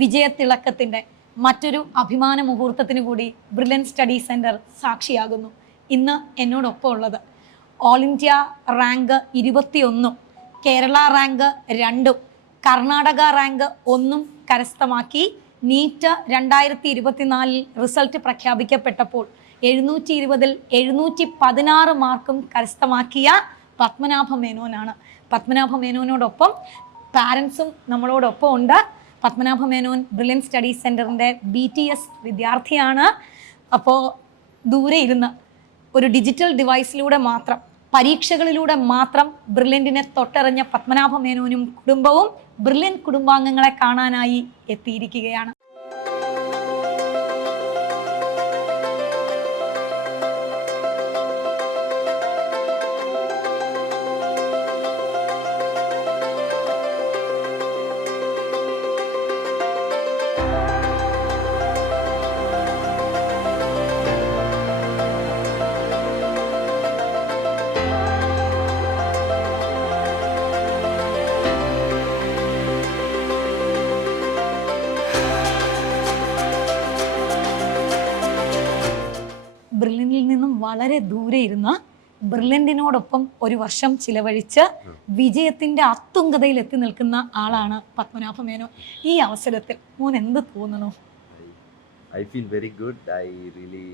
വിജയത്തിളക്കത്തിൻ്റെ മറ്റൊരു അഭിമാന മുഹൂർത്തത്തിന് കൂടി ബ്രില്യൻറ്റ് സ്റ്റഡി സെൻറ്റർ സാക്ഷിയാകുന്നു. ഇന്ന് എന്നോടൊപ്പം ഉള്ളത് all India rank 21, Kerala rank 2, Karnataka rank 1 കരസ്ഥമാക്കി നീറ്റ് 2024 റിസൾട്ട് പ്രഖ്യാപിക്കപ്പെട്ടപ്പോൾ 720-ൽ 716 മാർക്കും കരസ്ഥമാക്കിയ പത്മനാഭ മേനോനാണ്. പത്മനാഭ മേനോനോടൊപ്പം പാരൻസും നമ്മളോടൊപ്പം ഉണ്ട്. പത്മനാഭ മേനോൻ ബ്രില്യൻറ്റ് സ്റ്റഡി സെൻറ്ററിൻ്റെ BTS വിദ്യാർത്ഥിയാണ്. അപ്പോൾ ദൂരെ ഇരുന്ന് ഒരു ഡിജിറ്റൽ ഡിവൈസിലൂടെ മാത്രം, പരീക്ഷകളിലൂടെ മാത്രം ബ്രില്യൻറ്റിനെ തൊട്ടറിഞ്ഞ പത്മനാഭ മേനോനും കുടുംബവും ബ്രില്യൻറ്റ് കുടുംബാംഗങ്ങളെ കാണാനായി എത്തിയിരിക്കുകയാണ്. ബ്രില്യൻറ്റിൽ നിന്നും വളരെ ദൂരെ ഇരുന്ന ബ്രില്യൻറ്റിനോടൊപ്പം ഒരു വർഷം ചിലവഴിച്ച് വിജയത്തിൻ്റെ അത്തുങ്കതയിൽ എത്തി നിൽക്കുന്ന ആളാണ് പത്മനാഭ മേനോൻ. ഈ അവസരത്തിൽ മോൻ എന്ത് തോന്നുന്നു? I feel very good. I really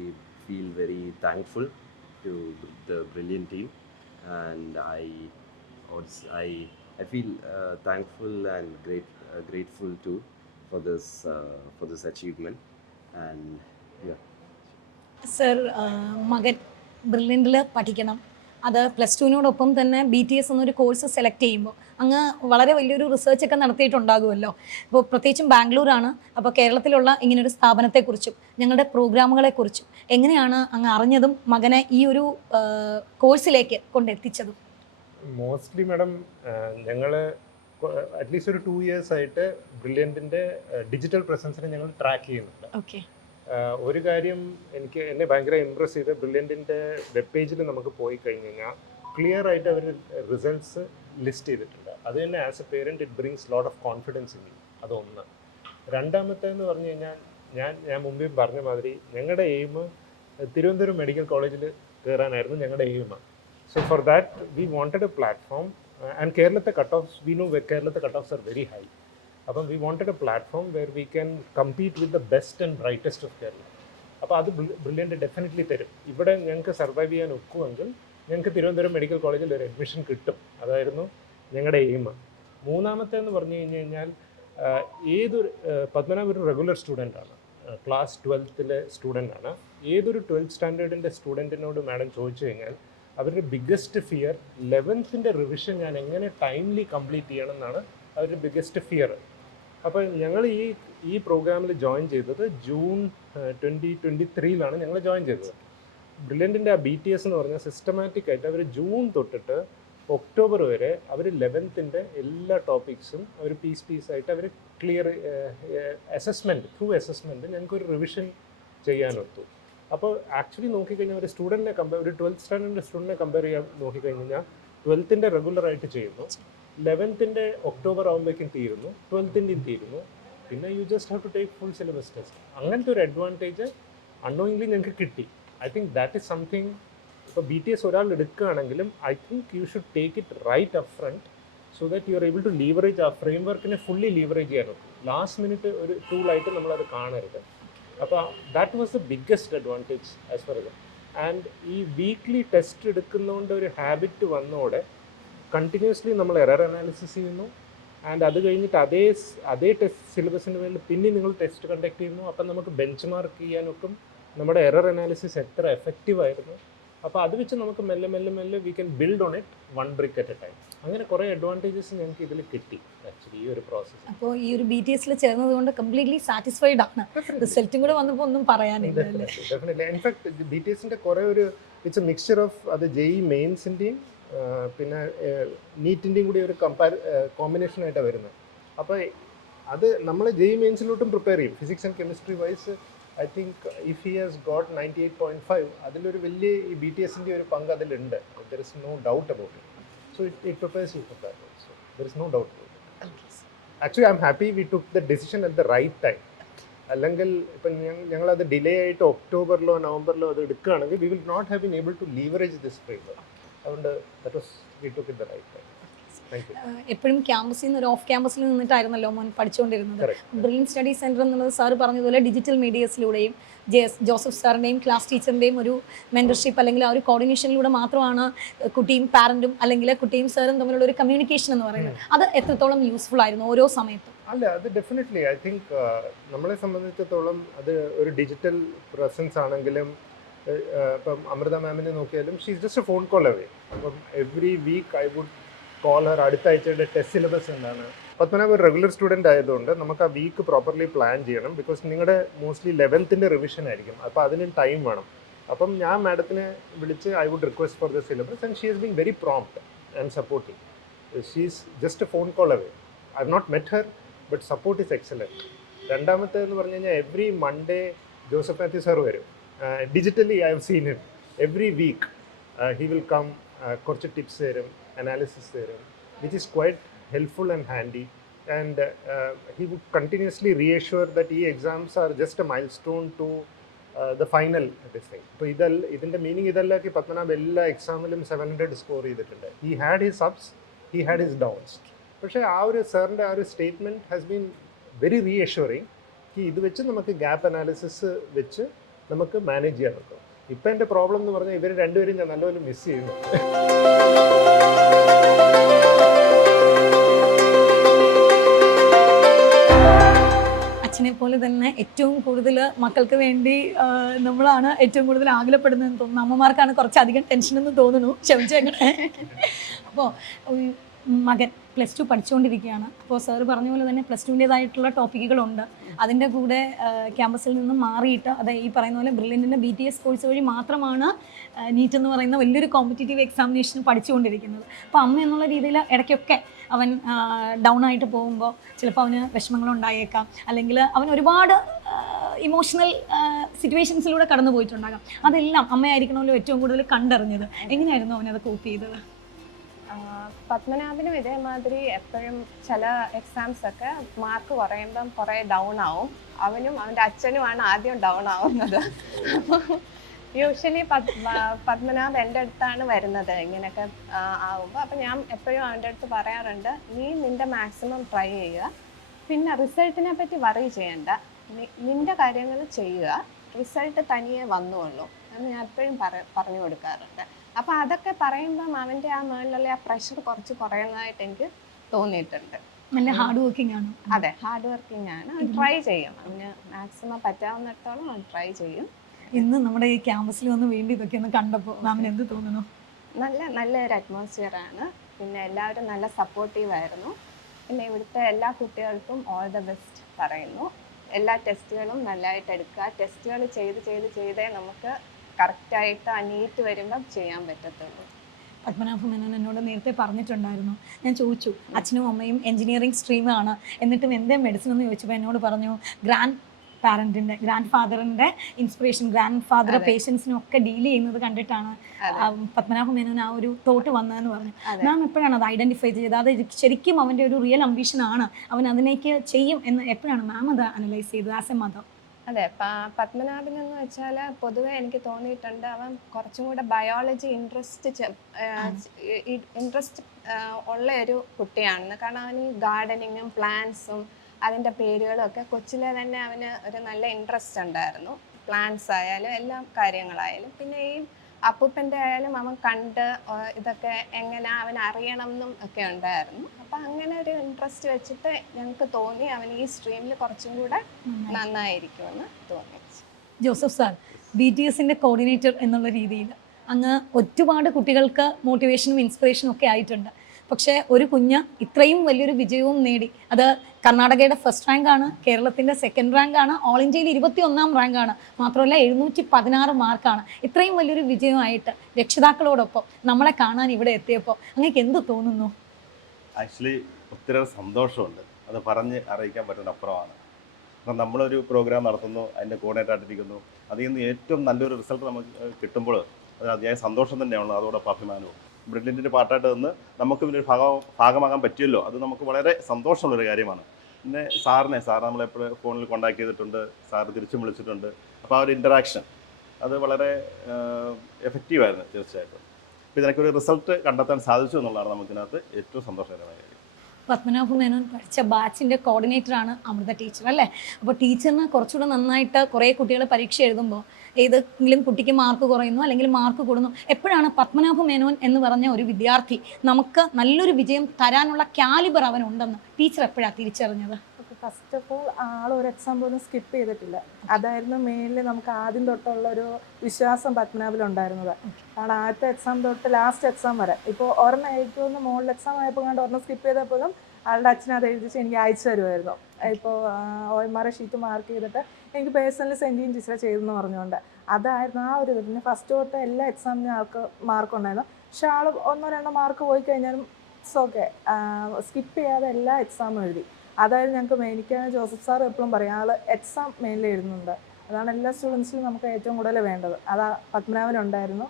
feel very thankful to the brilliant team, and I feel thankful and grateful too for this achievement. And yeah. Sir, മകൻ ബ്രില്യൻറ്റിൽ പഠിക്കണം, അത് +2നോടൊപ്പം തന്നെ BTS എന്നൊരു കോഴ്സ് സെലക്ട് ചെയ്യുമ്പോൾ അങ്ങ് വളരെ വലിയൊരു റിസർച്ചൊക്കെ നടത്തിയിട്ടുണ്ടാകുമല്ലോ. ഇപ്പോൾ പ്രത്യേകിച്ചും ബാംഗ്ലൂരാണ്. അപ്പോൾ കേരളത്തിലുള്ള ഇങ്ങനൊരു സ്ഥാപനത്തെക്കുറിച്ചും ഞങ്ങളുടെ പ്രോഗ്രാമുകളെക്കുറിച്ചും എങ്ങനെയാണ് അങ്ങ് അറിഞ്ഞതും മകനെ ഈ ഒരു കോഴ്സിലേക്ക് കൊണ്ടെത്തിച്ചതും? മോസ്റ്റ്ലി മാഡം, ഞങ്ങൾ അറ്റ്ലീസ്റ്റ് ഒരു 2 years ആയിട്ട് ബ്രില്യൻറ്റിൻ്റെ ഡിജിറ്റൽ പ്രസൻസിനെ ഞങ്ങൾ ട്രാക്ക് ചെയ്യുന്നുണ്ട്. ഓക്കെ. ഒരു കാര്യം എന്നെ ഭയങ്കര ഇമ്പ്രസ് ചെയ്ത്, ബ്രില്യൻറ്റിൻ്റെ വെബ് പേജിൽ നമുക്ക് പോയി കഴിഞ്ഞ് കഴിഞ്ഞാൽ ക്ലിയർ ആയിട്ട് അവർ റിസൾട്ട്സ് ലിസ്റ്റ് ചെയ്തിട്ടുണ്ട്. അത് തന്നെ as a parent it brings lot of confidence in you. അതൊന്ന്. രണ്ടാമത്തേന്ന് പറഞ്ഞു കഴിഞ്ഞാൽ ഞാൻ മുമ്പേ പറഞ്ഞ മാതിരി ഞങ്ങളുടെ എയിം തിരുവനന്തപുരം മെഡിക്കൽ കോളേജിൽ കയറാനായിരുന്നു ഞങ്ങളുടെ aim. So for that we wanted a platform, and കേരളത്തെ കട്ട് ഓഫ്സ് വി നോ കേരളത്തെ cut offs are very high. അപ്പം we wanted a platform where we can compete with the best and brightest of Kerala. അപ്പോൾ അത് brilliant definitely തരും. ഇവിടെ ഞങ്ങൾക്ക് survive ചെയ്യാൻ ഒക്കുമെങ്കിൽ ഞങ്ങൾക്ക് തിരുവനന്തപുരം മെഡിക്കൽ കോളേജിൽ ഒരു അഡ്മിഷൻ കിട്ടും. അതായിരുന്നു ഞങ്ങളുടെ എയിം. മൂന്നാമത്തേന്ന് പറഞ്ഞു കഴിഞ്ഞാൽ പത്മനാഭ ഒരു റെഗുലർ സ്റ്റുഡൻ്റാണ്, ക്ലാസ് 12ലെ സ്റ്റുഡൻ്റാണ്. ഏതൊരു 12th സ്റ്റാൻഡേർഡിൻ്റെ സ്റ്റുഡൻറ്റിനോട് മാഡം ചോദിച്ചു കഴിഞ്ഞാൽ അവരുടെ ബിഗ്ഗസ്റ്റ് ഫിയർ 11th റിവിഷൻ ഞാൻ എങ്ങനെ ടൈംലി കംപ്ലീറ്റ് ചെയ്യണം എന്നാണ് അവരുടെ ബിഗ്ഗസ്റ്റ് ഫിയർ. അപ്പോൾ ഞങ്ങൾ ഈ പ്രോഗ്രാമിൽ ജോയിൻ ചെയ്തത് ജൂൺ 2023 ഞങ്ങൾ ജോയിൻ ചെയ്തത്. ബ്രില്യൻറ്റിൻ്റെ ആ BTS എന്ന് പറഞ്ഞാൽ സിസ്റ്റമാറ്റിക് ആയിട്ട് അവർ ജൂൺ തൊട്ടിട്ട് ഒക്ടോബർ വരെ അവർ 11th എല്ലാ ടോപ്പിക്സും അവർ പീസായിട്ട് അവർ ക്ലിയർ ത്രൂ അസസ്മെൻറ്റ് ഞങ്ങൾക്കൊരു റിവിഷൻ ചെയ്യാനൊത്തു. അപ്പോൾ ആക്ച്വലി നോക്കിക്കഴിഞ്ഞാൽ ഒരു സ്റ്റുഡൻറ്റിനെ ഒരു 12th സ്റ്റാൻഡേർഡിൻ്റെ സ്റ്റുഡൻറ്റിനെ കമ്പയർ ചെയ്യാൻ നോക്കിക്കഴിഞ്ഞാൽ 12th റെഗുലറായിട്ട് ചെയ്യുന്നു, 11th ഒക്ടോബർ ആകുമ്പോഴേക്കും തീരുന്നു, 12th തീരുന്നു. പിന്നെ you just have to take full syllabus test. അങ്ങനത്തെ ഒരു അഡ്വാൻറ്റേജ് അൺനോയിങ്ലി ഞങ്ങൾക്ക് കിട്ടി. I think that is something. ഇപ്പോൾ BTS ഒരാൾ എടുക്കുകയാണെങ്കിലും I think you should take it right up front so that you are able to leverage ആ frame വർക്കിനെ fully leverage ചെയ്യാൻ പറ്റും. ലാസ്റ്റ് മിനിറ്റ് ഒരു ടൂളായിട്ട് നമ്മളത് കാണരുത്. അപ്പോൾ that was the biggest advantage as far ഇത്. ആൻഡ് ഈ വീക്ക്ലി ടെസ്റ്റ് എടുക്കുന്നതുകൊണ്ട് ഒരു ഹാബിറ്റ് വന്നോടെ കണ്ടിന്യൂസ്ലി നമ്മൾ എറർ അനാലിസിസ് ചെയ്യുന്നു. ആൻഡ് അത് കഴിഞ്ഞിട്ട് അതേ ടെസ്റ്റ് സിലബസിന് വേണ്ടി പിന്നെ നിങ്ങൾ ടെസ്റ്റ് കണ്ടക്ട് ചെയ്യുന്നു. അപ്പം നമുക്ക് ബെഞ്ച് മാർക്ക് ചെയ്യാനൊക്കും നമ്മുടെ എറർ അനാലിസിസ് എത്ര എഫക്റ്റീവ് ആയിരുന്നു. അപ്പോൾ അത് വെച്ച് നമുക്ക് മെല്ലെ we can build on it 1 brick at a time. അങ്ങനെ കുറേ അഡ്വാൻറ്റേജസ് ഞങ്ങൾക്ക് ഇതിൽ കിട്ടി ആക്ച്വലി ഈ ഒരു പ്രോസസ്സ്. അപ്പോൾ ഈ ഒരു BTSൽ ചേർന്നത് കൊണ്ട് കംപ്ലീറ്റ്ലി സാറ്റിസ്ഫൈഡ് ആണ്. റിസൾട്ടും കൂടെ വന്നപ്പോൾ ഒന്നും പറയാനില്ല. ഡെഫിനറ്റ്ലി. ഇൻഫാക്ട് BTSൻ്റെ കുറേ ഒരു ഇറ്റ്സ് എ മിക്സ്ചർ ഓഫ് അത് JEE മെയിൻസിൻ്റെയും പിന്നെ നീറ്റിൻ്റെയും കൂടി ഒരു കോമ്പിനേഷനായിട്ടാണ് വരുന്നത്. അപ്പോൾ അത് നമ്മൾ JEE മെയിൻസിലോട്ടും പ്രിപ്പയർ ചെയ്യും. Physics and chemistry wise I think if he has got 98.5 അതിലൊരു വലിയ ഈ BTSൻ്റെ ഒരു പങ്ക് അതിലുണ്ട്. There is no doubt about it. So it prepares you for that also. There is no doubt about it. Actually I am happy we took the decision at the right time. അല്ലെങ്കിൽ ഇപ്പം ഞങ്ങളത് delay ആയിട്ട് ഒക്ടോബറിലോ നവംബറിലോ അത് എടുക്കുകയാണെങ്കിൽ we will not have been able to leverage this framework. അതുകൊണ്ട് that was we took it the right time. എപ്പോഴും ക്യാമ്പസിൽ നിന്ന് ഒരു ഓഫ് ക്യാമ്പസിൽ നിന്നിട്ടായിരുന്നല്ലോ മോൻ പഠിച്ചുകൊണ്ടിരുന്നത്. ബ്രില്യൻ സ്റ്റഡി സെൻറ്റർ എന്നുള്ളത് സാറ് പറഞ്ഞതുപോലെ ഡിജിറ്റൽ മീഡിയസിലൂടെയും ജോസഫ് സാറിൻ്റെയും ക്ലാസ് ടീച്ചറിൻ്റെയും ഒരു മെൻറ്റർഷിപ്പ് അല്ലെങ്കിൽ ആ ഒരു കോർഡിനേഷനിലൂടെ മാത്രമാണ് കുട്ടിയും പാരൻറ്റും അല്ലെങ്കിൽ കുട്ടിയും സാറും തമ്മിലുള്ള ഒരു കമ്മ്യൂണിക്കേഷൻ എന്ന് പറയുന്നത്. അത് എത്രത്തോളം യൂസ്ഫുൾ ആയിരുന്നു ഓരോ സമയത്തും? അല്ല, അത് ഡെഫിനറ്റ്ലി ഐ തിങ്ക് നമ്മളെ സംബന്ധിച്ചിടത്തോളം അത് ഒരു ഡിജിറ്റൽ പ്രസൻസ് ആണെങ്കിലും ഇപ്പം അമൃത മാമിനെ നോക്കിയാലും she's just a phone call away. അപ്പം every week I would call her. അടുത്ത ആഴ്ചയുടെ ടെസ്റ്റ് സിലബസ് എന്താണ്? പത്മനാഭ ഒരു റെഗുലർ സ്റ്റുഡൻ്റ് ആയതുകൊണ്ട് നമുക്ക് ആ വീക്ക് പ്രോപ്പർലി പ്ലാൻ ചെയ്യണം. ബിക്കോസ് നിങ്ങളുടെ മോസ്റ്റ്ലി 11th റിവിഷൻ ആയിരിക്കും. അപ്പോൾ അതിന് ടൈം വേണം. അപ്പം ഞാൻ മാഡത്തിനെ വിളിച്ച് I would request for the syllabus and she has been very prompt and supporting. She is just a phone call away. I have not met her but support is excellent. രണ്ടാമത്തേതെന്ന് പറഞ്ഞു കഴിഞ്ഞാൽ every Monday Joseph Mathew sir വരും. Digitally I have seen him every week. He will come, കുറച്ച് tips തരും, analysis തരും, which is quite helpful and handy. And he would continuously reassure that ഈ exams are just a milestone to the final this thing. അപ്പോൾ ഇതിൻ്റെ meaning ഇതല്ല कि പത്മനാഭ് എല്ലാ എക്സാമിലും 700 score ചെയ്തിട്ടുണ്ട്. he had his ups, he had his downs. പക്ഷേ ആ ഒരു സാറിൻ്റെ ആ ഒരു സ്റ്റേറ്റ്മെൻറ്റ് ഹാസ് ബീൻ വെരി റീഅഷ്യൂറിങ്. ഇത് വെച്ച് നമുക്ക് ഗ്യാപ്പ് അനാലിസിസ് വെച്ച് നമുക്ക് മാനേജ് ചെയ്യാൻ പറ്റും. ഇപ്പം എൻ്റെ പ്രോബ്ലം എന്ന് പറഞ്ഞാൽ ഇവർ രണ്ടുപേരും ഞാൻ നല്ലപോലെ മിസ് ചെയ്യുന്നു. അച്ഛനെ പോലെ തന്നെ ഏറ്റവും കൂടുതൽ മക്കൾക്ക് വേണ്ടി നമ്മളാണ് ഏറ്റവും കൂടുതൽ ആകുലപ്പെടുന്നതെന്ന് തോന്നുന്നു. അമ്മമാർക്കാണ് കുറച്ചധികം ടെൻഷനെന്ന് തോന്നുന്നു, ക്ഷമിച്ചേക്കണേ. അപ്പോൾ മകൻ +2 പഠിച്ചുകൊണ്ടിരിക്കുകയാണ്. അപ്പോൾ സാറ് പറഞ്ഞ പോലെ തന്നെ +2-ൻ്റേതായിട്ടുള്ള ടോപ്പിക്കുകളുണ്ട്. അതിൻ്റെ കൂടെ ക്യാമ്പസിൽ നിന്നും മാറിയിട്ട് അത് ഈ പറയുന്ന പോലെ ബ്രില്യൻറ്റിൻ്റെ BTS കോഴ്സ് വഴി മാത്രമാണ് നീറ്റ് എന്ന് പറയുന്ന വലിയൊരു കോമ്പറ്റീറ്റീവ് എക്സാമിനേഷൻ പഠിച്ചുകൊണ്ടിരിക്കുന്നത്. അപ്പോൾ അമ്മ എന്നുള്ള രീതിയിൽ ഇടയ്ക്കൊക്കെ അവൻ ഡൗൺ ആയിട്ട് പോകുമ്പോൾ ചിലപ്പോൾ അവന് വിഷമങ്ങളുണ്ടായേക്കാം, അല്ലെങ്കിൽ അവൻ ഒരുപാട് ഇമോഷണൽ സിറ്റുവേഷൻസിലൂടെ കടന്നു പോയിട്ടുണ്ടാകാം. അതെല്ലാം അമ്മയായിരിക്കണമല്ലോ ഏറ്റവും കൂടുതൽ കണ്ടറിഞ്ഞത്. എങ്ങനെയായിരുന്നു അവനത് കോപ്പ് ചെയ്തത്? പത്മനാഭനും ഇതേമാതിരി എപ്പോഴും ചില എക്സാംസ് ഒക്കെ മാർക്ക് കുറയുമ്പം കുറേ ഡൗൺ ആവും. അവനും അവൻ്റെ അച്ഛനുമാണ് ആദ്യം ഡൗൺ ആവുന്നത്. യൂഷ്വലി പത്മനാഭ് എൻ്റെ അടുത്താണ് വരുന്നത് ഇങ്ങനെയൊക്കെ ആവുമ്പോൾ. അപ്പം ഞാൻ എപ്പോഴും അവൻ്റെ അടുത്ത് പറയാറുണ്ട്, നീ നിൻ്റെ മാക്സിമം ട്രൈ ചെയ്യുക, പിന്നെ റിസൾട്ടിനെ പറ്റി വറി ചെയ്യണ്ട, നിൻ്റെ കാര്യങ്ങൾ ചെയ്യുക, റിസൾട്ട് തനിയെ വന്നുള്ളൂ എന്ന് ഞാൻ എപ്പോഴും പറഞ്ഞു കൊടുക്കാറുണ്ട്. അപ്പോൾ അതൊക്കെ പറയുമ്പം അവൻ്റെ ആ മുകളിലുള്ള ആ പ്രഷർ കുറച്ച് കുറയുന്നതായിട്ട് എനിക്ക് തോന്നിയിട്ടുണ്ട്. നല്ല ഹാർഡ് വർക്കിംഗ് ആണ്. അതെ, ഹാർഡ് വർക്കിംഗ് ആണ്. അവൻ ട്രൈ ചെയ്യും, അവന് മാക്സിമം പറ്റാവുന്നിടത്തോളം അവൻ ട്രൈ ചെയ്യും. ഇന്ന് നമ്മുടെ ഈ ക്യാമ്പസിൽ വന്ന് വീണ്ടും ഇതൊക്കെ ഒന്ന് കണ്ടപ്പോൾ മാമിന് എന്ത് തോന്നുന്നു? നല്ലൊരു അറ്റ്മോസ്ഫിയറാണ്. പിന്നെ എല്ലാവരും നല്ല സപ്പോർട്ടീവായിരുന്നു. പിന്നെ ഇവിടുത്തെ എല്ലാ കുട്ടികൾക്കും ഓൾ ദ ബെസ്റ്റ് പറയുന്നു. എല്ലാ ടെസ്റ്റുകളും നല്ലതായിട്ട് എടുക്കുക. ടെസ്റ്റുകൾ ചെയ്തേ നമുക്ക് കറക്റ്റായിട്ട് ആ നീറ്റ് വരുമ്പം ചെയ്യാൻ പറ്റത്തുള്ളൂ. പത്മനാഭ മേനോൻ എന്നോട് നേരത്തെ പറഞ്ഞിട്ടുണ്ടായിരുന്നു. ഞാൻ ചോദിച്ചു, അച്ഛനും അമ്മയും എൻജിനീയറിംഗ് സ്ട്രീമാണ്, എന്നിട്ടും എന്തേ മെഡിസിൻ എന്ന് ചോദിച്ചപ്പോൾ എന്നോട് പറഞ്ഞു, ഗ്രാൻഡ് ഫാദറിൻ്റെ ഇൻസ്പിറേഷൻ, ഗ്രാൻഡ് ഫാദർ പേഷ്യൻസിനും ഒക്കെ ഡീൽ ചെയ്യുന്നത് കണ്ടിട്ടാണ് പത്മനാഭ മേനോൻ ആ ഒരു തോട്ട് വന്നതെന്ന് പറഞ്ഞു. മാം എപ്പോഴാണ് അത് ഐഡൻറ്റിഫൈ ചെയ്തത്? അത് ശരിക്കും അവൻ്റെ ഒരു റിയൽ അംബിഷനാണ്, അവൻ അതിനേക്ക് ചെയ്യും എന്ന് എപ്പോഴാണ് മാം അത് അനലൈസ് ചെയ്തത് ആസ് എ മദർ? അതെ, പത്മനാഭനെന്ന് വെച്ചാൽ പൊതുവെ എനിക്ക് തോന്നിയിട്ടുണ്ട് അവൻ കുറച്ചും കൂടെ ബയോളജി ഇൻട്രസ്റ്റ് ഉള്ള ഒരു കുട്ടിയാണെന്ന്. കാരണം അവന് ഈ ഗാർഡനിങ്ങും പ്ലാന്റ്സും അതിൻ്റെ പേരുകളും ഒക്കെ കൊച്ചിലെ തന്നെ അവന് ഒരു നല്ല ഇൻട്രസ്റ്റ് ഉണ്ടായിരുന്നു. പ്ലാന്റ്സ് ആയാലും എല്ലാ കാര്യങ്ങളായാലും. പിന്നെ ഈ അപ്പൂപ്പൻ്റെ ആയാലും അവൻ കണ്ട് ഇതൊക്കെ എങ്ങനെ അവൻ അറിയണം എന്നും ഒക്കെ ഉണ്ടായിരുന്നു. അപ്പം അങ്ങനെ ഒരു ഇൻട്രസ്റ്റ് വെച്ചിട്ട് ഞങ്ങൾക്ക് തോന്നി അവൻ ഈ സ്ട്രീമിൽ കുറച്ചും കൂടെ നന്നായിരിക്കുമെന്ന് തോന്നി. ജോസഫ് സാർ, BTSൻ്റെ കോർഡിനേറ്റർ എന്നുള്ള രീതിയിൽ അങ്ങ് ഒരുപാട് കുട്ടികൾക്ക് മോട്ടിവേഷനും ഇൻസ്പിറേഷനും ഒക്കെ ആയിട്ടുണ്ട്. പക്ഷേ ഒരു കുഞ്ഞ് ഇത്രയും വലിയൊരു വിജയവും നേടി, അത് കർണാടകയുടെ ഫസ്റ്റ് റാങ്കാണ്, കേരളത്തിൻ്റെ സെക്കൻഡ് റാങ്കാണ്, ഓൾ ഇന്ത്യയിൽ 21ാം റാങ്കാണ്, മാത്രമല്ല 716 മാർക്കാണ്. ഇത്രയും വലിയൊരു വിജയമായിട്ട് രക്ഷിതാക്കളോടൊപ്പം നമ്മളെ കാണാൻ ഇവിടെ എത്തിയപ്പോൾ അങ്ങേക്ക് എന്ത് തോന്നുന്നു? ആക്ച്വലി ഒത്തിരി സന്തോഷമുണ്ട്, അത് പറഞ്ഞ് അറിയിക്കാൻ പറ്റുന്ന അപ്പുറമാണ്. അപ്പം നമ്മളൊരു പ്രോഗ്രാം നടത്തുന്നു, അതിൻ്റെ കോർഡിനേറ്റർ ആയിട്ടിരിക്കുന്നു, അതിൽ നിന്ന് ഏറ്റവും നല്ലൊരു റിസൾട്ട് നമുക്ക് കിട്ടുമ്പോൾ അത് അതിയായ സന്തോഷം തന്നെയാണ്, അതോടൊപ്പം അഭിമാനവും. ബ്രില്യൻറ്റിൻ്റെ പാർട്ടായിട്ട് നിന്ന് നമുക്ക് ഇതിൻ്റെ ഭാഗമാകാൻ പറ്റിയല്ലോ, അത് നമുക്ക് വളരെ സന്തോഷമുള്ളൊരു കാര്യമാണ്. പിന്നെ സാർ നമ്മളെപ്പോഴും ഫോണിൽ കോൺടാക്ട് ചെയ്തിട്ടുണ്ട്, സാറ് തിരിച്ചും വിളിച്ചിട്ടുണ്ട്. അപ്പോൾ ആ ഒരു ഇൻറ്ററാക്ഷൻ അത് വളരെ എഫക്റ്റീവായിരുന്നു തീർച്ചയായിട്ടും. അപ്പോൾ ഇതിനൊക്കെ ഒരു റിസൾട്ട് കണ്ടെത്താൻ സാധിച്ചു എന്നുള്ളതാണ് നമുക്കിതിനകത്ത് ഏറ്റവും സന്തോഷകരമായ കാര്യം. പത്മനാഭ മേനോൻ പഠിച്ച ബാച്ചിൻ്റെ കോർഡിനേറ്ററാണ് അമൃത ടീച്ചർ അല്ലേ? അപ്പോൾ ടീച്ചറിന് കുറച്ചുകൂടെ നന്നായിട്ട് കുറേ കുട്ടികൾ പരീക്ഷ എഴുതുമ്പോൾ ഏതെങ്കിലും കുട്ടിക്ക് മാർക്ക് കുറയുന്നു അല്ലെങ്കിൽ മാർക്ക് കൂടുന്നു, എപ്പോഴാണ് പത്മനാഭ മേനോൻ എന്ന് പറഞ്ഞ ഒരു വിദ്യാർത്ഥി നമുക്ക് നല്ലൊരു വിജയം തരാനുള്ള കാലിബർ അവനുണ്ടെന്ന് ടീച്ചർ എപ്പോഴാണ് തിരിച്ചറിഞ്ഞത്? ഫസ്റ്റ് ഓഫ് ഓൾ ആളൊരു എക്സാം പോലും സ്കിപ്പ് ചെയ്തിട്ടില്ല. അതായിരുന്നു മെയിൻലി നമുക്ക് ആദ്യം തൊട്ടുള്ള ഒരു വിശ്വാസം പത്മനാഭിലുണ്ടായിരുന്നത്. കാരണം ആദ്യത്തെ എക്സാം തൊട്ട് ലാസ്റ്റ് എക്സാം വരെ, ഇപ്പോൾ ഒരെണ്ണം എനിക്കൊന്ന് മോളിൽ എക്സാം ആയപ്പോൾ കണ്ട് ഒരെണ്ണം സ്കിപ്പ് ചെയ്തപ്പോഴും ആളുടെ അച്ഛൻ അത് എഴുതിച്ച് എനിക്ക് അയച്ചു തരുമായിരുന്നു. ഇപ്പോൾ OMR ഷീറ്റ് മാർക്ക് ചെയ്തിട്ട് എനിക്ക് പേഴ്സണലി സെൻഡിയും ടീച്ചറെ ചെയ്തെന്ന് പറഞ്ഞുകൊണ്ട് അതായിരുന്നു ആ ഒരു ഇത്. പിന്നെ ഫസ്റ്റ് തൊട്ട് എല്ലാ എക്സാമിനും ആൾക്ക് മാർക്ക് ഉണ്ടായിരുന്നു. പക്ഷെ ആൾ 1-2 മാർക്ക് പോയി കഴിഞ്ഞാലും ഇറ്റ്സ് ഓക്കെ, സ്കിപ്പ് ചെയ്യാതെ എല്ലാ എക്സാമും എഴുതി. അതായത് ഞങ്ങൾക്ക് എനിക്ക് ജോസഫ് സാർ എപ്പോഴും പറയും, ആൾ എക്സാം മെയിനിൽ എഴുതുന്നുണ്ട്. അതാണ് എല്ലാ സ്റ്റുഡൻസിലും നമുക്ക് ഏറ്റവും കൂടുതൽ വേണ്ടത്. അതാ പത്മനാഭനുണ്ടായിരുന്നു.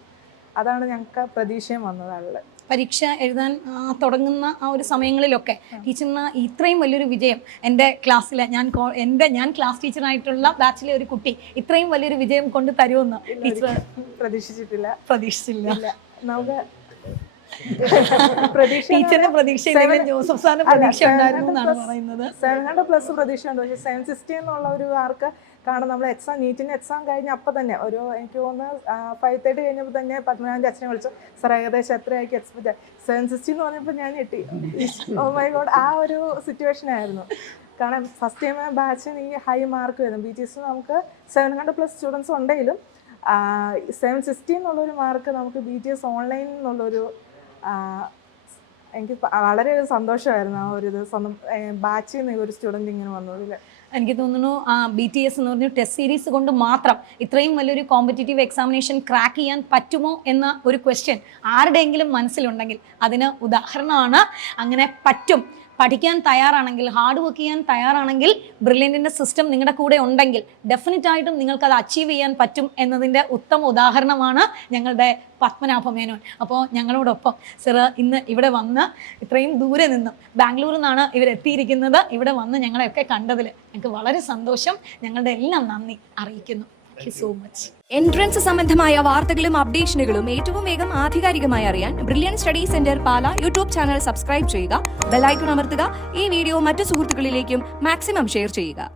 അതാണ് ഞങ്ങൾക്ക് പ്രതീക്ഷയും വന്നത്. ആളിൽ പരീക്ഷ എഴുതാൻ തുടങ്ങുന്ന ആ ഒരു സമയങ്ങളിലൊക്കെ ടീച്ചറിന് ഇത്രയും വലിയൊരു വിജയം എൻ്റെ ക്ലാസ്സിലെ ഞാൻ ക്ലാസ് ടീച്ചറായിട്ടുള്ള ബാച്ചിലെ ഒരു കുട്ടി ഇത്രയും വലിയൊരു വിജയം കൊണ്ട് തരുമെന്ന് ടീച്ചർ പ്രതീക്ഷിച്ചില്ല. നമുക്ക് ടീച്ചറിന്റെ പ്രതീക്ഷ ജോസഫ് സാറിന്റെ പ്രതീക്ഷ ഉണ്ടായിരുന്നു എന്നാണ് പറയുന്നത്. 700+ പ്രതീക്ഷ ഉണ്ട്. പക്ഷേ 760 എന്നുള്ള ഒരു മാർക്ക് കാരണം നമ്മൾ എക്സാം നീറ്റിൻ്റെ എക്സാം കഴിഞ്ഞ അപ്പം തന്നെ എനിക്ക് തോന്നുന്നു 5:30 കഴിഞ്ഞപ്പോൾ തന്നെ പത്മനാഭൻ്റെ അച്ഛനെ വിളിച്ചു, സാർ ഏകദേശം എത്രയായിരിക്കും എക്സ്പെക്ട് 760 എന്ന് പറഞ്ഞപ്പോൾ ഞാൻ ഞെട്ടി. ഓ മൈ ഗോഡ്, ആ ഒരു സിറ്റുവേഷൻ ആയിരുന്നു. കാരണം ഫസ്റ്റ് ടൈം ബാച്ചിന് ഈ ഹൈ മാർക്ക് വരുന്നു. BTS നമുക്ക് 700+ സ്റ്റുഡൻസ് ഉണ്ടെങ്കിലും 760 എന്നുള്ളൊരു മാർക്ക് നമുക്ക് BTS ഓൺലൈൻ എന്നുള്ളൊരു എനിക്ക് വളരെ സന്തോഷമായിരുന്നു. ആ ഒരു ഇത് സ്വന്തം ബാച്ചിൽ നിന്ന് ഒരു സ്റ്റുഡൻറ്റ് ഇങ്ങനെ വന്നതിൽ എനിക്ക് തോന്നുന്നു BTS എന്ന് പറഞ്ഞ ടെസ്റ്റ് സീരീസ് കൊണ്ട് മാത്രം ഇത്രയും വലിയൊരു കോമ്പറ്റേറ്റീവ് എക്സാമിനേഷൻ ക്രാക്ക് ചെയ്യാൻ പറ്റുമോ എന്ന ഒരു ക്വസ്റ്റ്യൻ ആരുടെയെങ്കിലും മനസ്സിലുണ്ടെങ്കിൽ അതിന് ഉദാഹരണമാണ്. അങ്ങനെ പറ്റും. പഠിക്കാൻ തയ്യാറാണെങ്കിൽ, ഹാർഡ് വർക്ക് ചെയ്യാൻ തയ്യാറാണെങ്കിൽ, ബ്രില്യൻറ്റിൻ്റെ സിസ്റ്റം നിങ്ങളുടെ കൂടെ ഉണ്ടെങ്കിൽ ഡെഫിനറ്റായിട്ടും നിങ്ങൾക്കത് അച്ചീവ് ചെയ്യാൻ പറ്റും എന്നതിൻ്റെ ഉത്തമ ഉദാഹരണമാണ് ഞങ്ങളുടെ പത്മനാഭ മേനോൻ. അപ്പോൾ ഞങ്ങളോടൊപ്പം സർ ഇന്ന് ഇവിടെ വന്ന് ഇത്രയും ദൂരെ നിന്നും ബാംഗ്ലൂരിൽ നിന്നാണ് ഇവരെത്തിയിരിക്കുന്നത്. ഇവിടെ വന്ന് ഞങ്ങളെയൊക്കെ കണ്ടതിൽ ഞങ്ങൾക്ക് വളരെ സന്തോഷം. ഞങ്ങളുടെ എല്ലാം നന്ദി അറിയിക്കുന്നു. Thank you so much. Entrance സംബന്ധമായ വാർത്തകളും അപ്ഡേഷനുകളും ഏറ്റവും വേഗം ആധികാരികമായി അറിയാൻ ബ്രില്യൻ സ്റ്റഡി സെന്റർ പാല യൂട്യൂബ് ചാനൽ സബ്സ്ക്രൈബ് ചെയ്യുക, ബെൽ ഐക്കൺ അമർത്തുക, ഈ വീഡിയോ മറ്റു സുഹൃത്തുക്കളിലേക്കും മാക്സിമം ഷെയർ ചെയ്യുക.